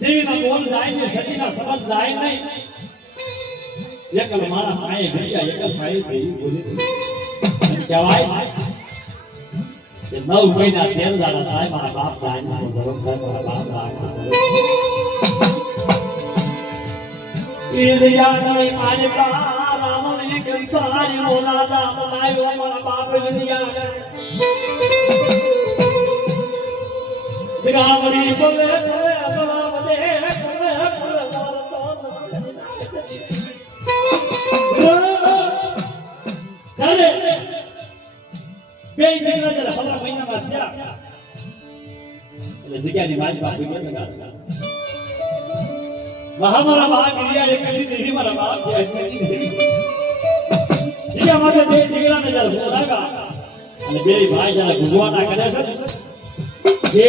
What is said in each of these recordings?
દેવીના બોલ જાય છે સતીના સમજ જાય નહીં એકલ મારા માએ ગયા એકલ ભાઈ થઈ બોલી કહેવાય કે 9 મહિના 13 દાડા થાય મારા બાપ જાય મારો જન્મ થાય મારા બાપ જાય એ યાદ મારે રાવણ એક સંસારી નો રાજા બનાવ્યો મારા બાપ દુનિયા ગાવડી બોલે જગ્યાની મારી બાપ મારા બાપ મારા બાપ જગ્યા માટે બે જગ્યાને જયારે બોલાગા અને બે ભાઈ જયારે ભગવાના કરે છે જે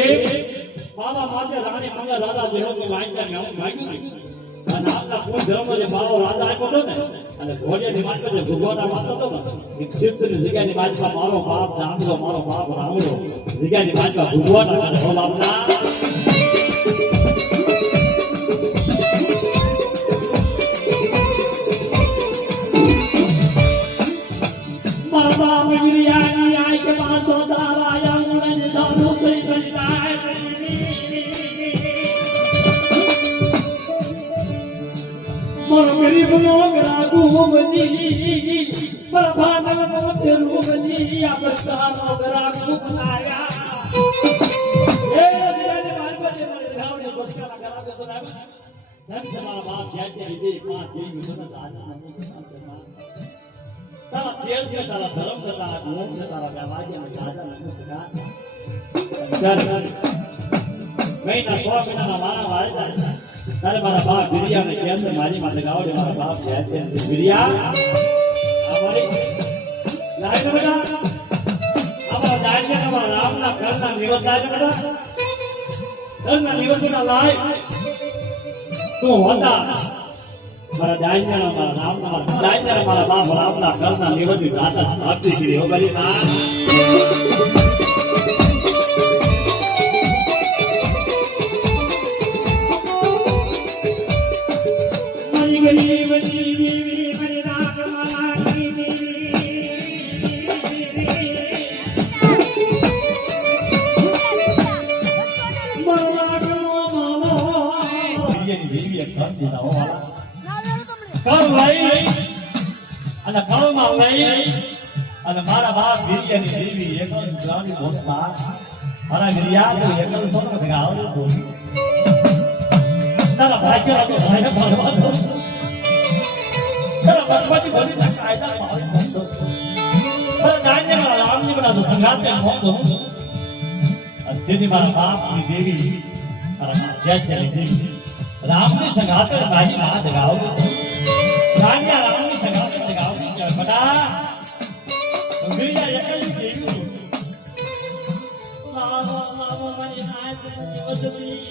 બાબા માટે રાણી મંગા રાજા જેવો માગ્યું અને આપણા કોઈ ધર્મ જે બાવો રાજા આપ્યો હતો ને અને ઘોડિયાની માતા જે ભગવાના માતા હતો ને એક શિવની જગ્યાની માતા મારો બાપ જામલો મારો બાપ રાવણો જગ્યાની માતા ભગવાના કરે હો બાપના મારા બાપ ગિરિયાની આઈ કે પાસો દારાયા મુને દારૂ કરી સજનાય મોર ગરીબ નો ગ્રાગુ બની પ્રભાના નો તેરુ બની આપસ્તા નો ગ્રાગુ બનાયા એ જયારે મારબતે મને ગાવને બસકા ગ્રાગુ બનાવ્યા ધન સમા બાપ જાતે દે પાંચ દેવી મને આના નમો સન્માન તારા તેલ કે તારા ધર્મ કે તારા ગુણ કે તારા ગાવાજે ને દાદા નમો સન્માન દર મહિના 100 મહિના મારા વાળા તારે મારા બાપ ગિરિયાને કેમ છે મારી માથે ગાવડે મારા બાપ છે તે ગિરિયા અમારી લાઈન બેટા અમારા દાજને અમારા રામના ઘરના નિવત લાય બેટા ઘરના નિવતના લાય તું હોતા મારા દાજને અમારા રામના દાજને મારા બાપ રામના ઘરના નિવતની દાતા ભક્તિ કરી હો બરી ના અને મારા બાપ ગિરિયાની દેવી એકલ ગ્રામી ભોગમાં મારા ગિરિયા તો એકલ સોનો ગાવ તારા ભાગ્ય તો ભાઈ ભગવાન તો તારા ભગવાનની બોલી ના કાયદા મારી ભક્તો તારા ગાયને મારા રામની બના તો સંગાત में મોં દો અને તેની મારા બાપની દેવી મારા જયની દેવી રામની સંગાત में મારી ના દગાવ રામ્યા રામની સંગાત में દગાવ કે બડા ગિરિયા એકલ દેવી મારા મારી ના વસવી